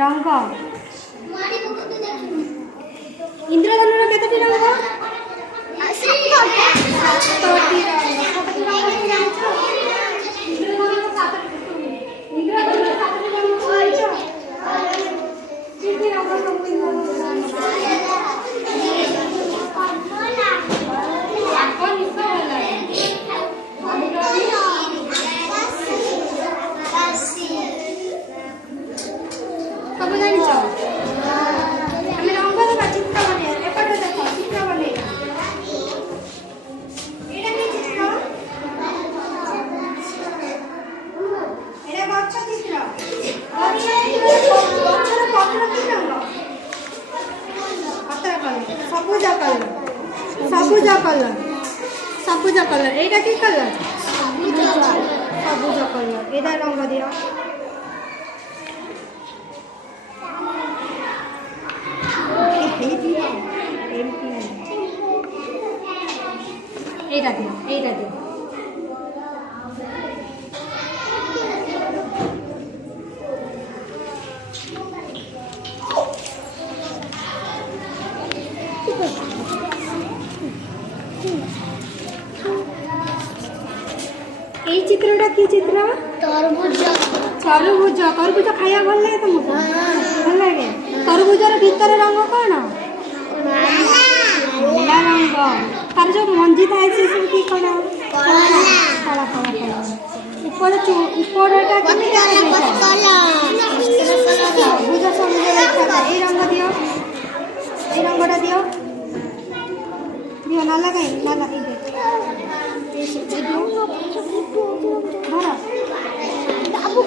रंग इंद्रधनुर केतोटी रंग सब जानी आम रंग देवा चित्र बने एपटे देख चित्र बने गच्छ चित्र गच्छर पत्र कि रंग पत्र कलर सबुज कलर सबुज कलर सबुज कलर एटा कि कलर सबुज कलर एटा रंग दिया এইটা দিও এইটা দিও এই চিত্রটা কি চিত্র তরভুজ তরভুজ তরভুজ খাইয়া ভাল লাগে তোমাকে ভাল লাগে তরভুজের ভিতরে রঙ কোন नीला रंग तार जो मंजी था से सब की करा कला कला कला ऊपर ऊपरटा केमी कला बुझा समझ रखा ए रंग दियो ए रंगटा दियो दियो ना लगाई ना लगाई दे ए दियो धरा बाबू